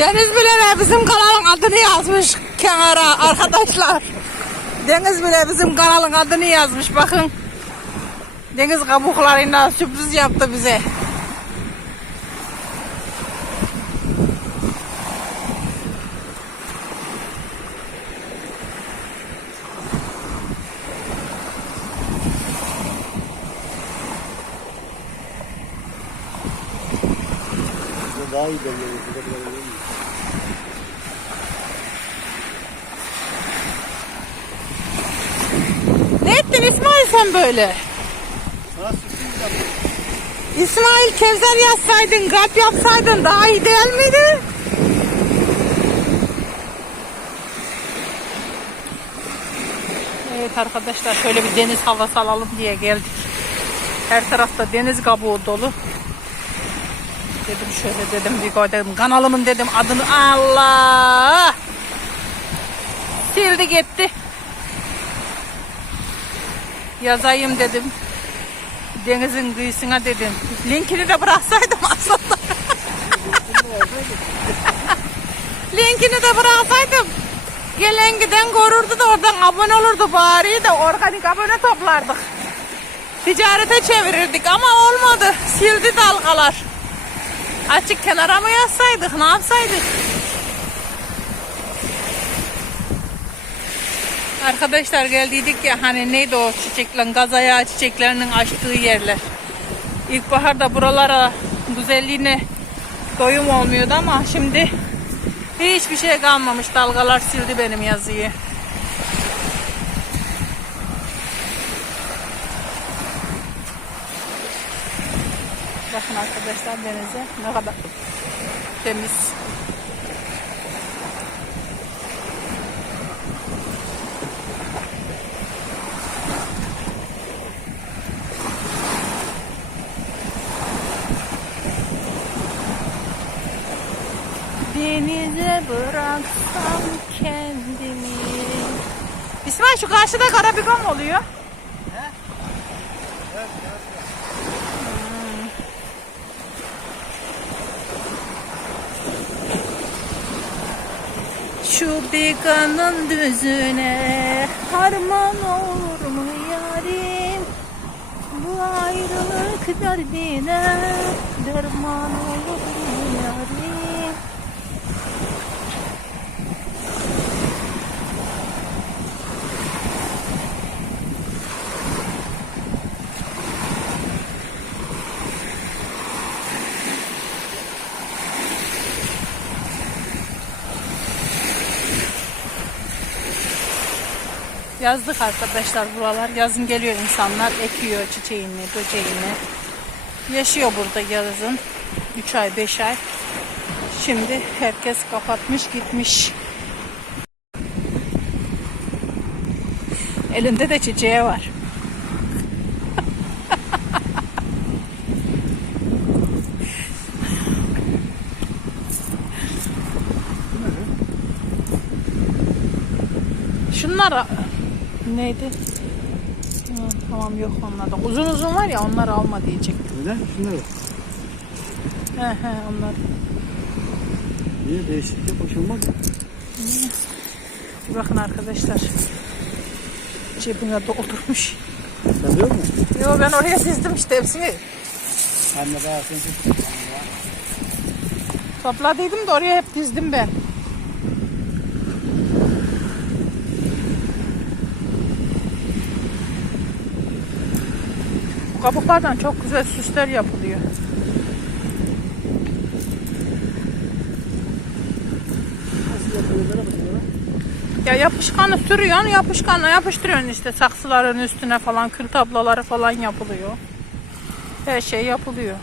Deniz bile bizim kanalın adını yazmış kenara arkadaşlar. Deniz bile bizim kanalın adını yazmış bakın. Deniz kabuklarıyla sürpriz yaptı bize. Daha iyi belli Ne ettin İsmail sen böyle? İsmail Kevser yazsaydın, kalp yapsaydın daha iyi değil miydi? Evet arkadaşlar şöyle bir deniz havası alalım diye geldik. Her tarafta deniz kabuğu dolu. Dedim şöyle dedim bir koy dedim. Kanalımın dedim adını Allah. Sildi gitti. Yazayım dedim. Denizin kıyısına dedim. Linkini de bıraksaydım aslında. Linkini de bıraksaydım. Gelen giden görürdü de oradan abone olurdu bari de organik abone toplardık. Ticarete çevirirdik ama olmadı. Sildi dalgalar. Açık kenara mı yazsaydık ne yapsaydık? Arkadaşlar geldiydik ya hani neydi o çiçeklerin gazaya çiçeklerinin açtığı yerler. İlkbaharda buralara güzelliğine doyum olmuyordu ama şimdi hiçbir şey kalmamış. Dalgalar sildi benim yazıyı. Bakın arkadaşlar denize ne kadar temiz. Denize bıraksam kendimi. İsmail şu karşıda karabigon oluyor. Şu biganın düzüne harman olur mu yarim? Bu ayrılık derdine derman olur mu yarim? Yazdık arkadaşlar buralar. Yazın geliyor insanlar ekiyor çiçeğini, böceğini. Yaşıyor burada yazın. 3 ay, 5 ay. Şimdi herkes kapatmış gitmiş. Elinde de çiçeği var. Şunlar neydi? Ha, tamam yok onlar da. Uzun uzun var ya onlar alma diyecektim. Öyle şunlar bak. He he onlar. Niye değişiklik hoş olmaz mı? Bakın arkadaşlar. Cebine doldurmuş. Sen diyor musun? Yo ben oraya dizdim işte hepsini. Anne daha sen Topladıydım da oraya hep dizdim ben. Kabuklardan çok güzel süsler yapılıyor. Ya yapışkanı sürüyorsun, yapışkanla yapıştırıyorsun işte saksıların üstüne falan, kül tabloları falan yapılıyor. Her şey yapılıyor.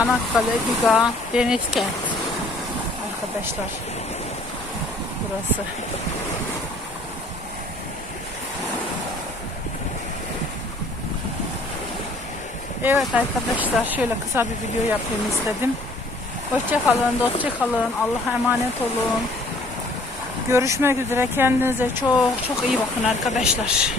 Çanakkale, Giga, Denizkent. Arkadaşlar. Burası. Evet arkadaşlar şöyle kısa bir video yapayım istedim. Hoşça kalın, dostça kalın. Allah'a emanet olun. Görüşmek üzere. Kendinize çok çok iyi bakın arkadaşlar.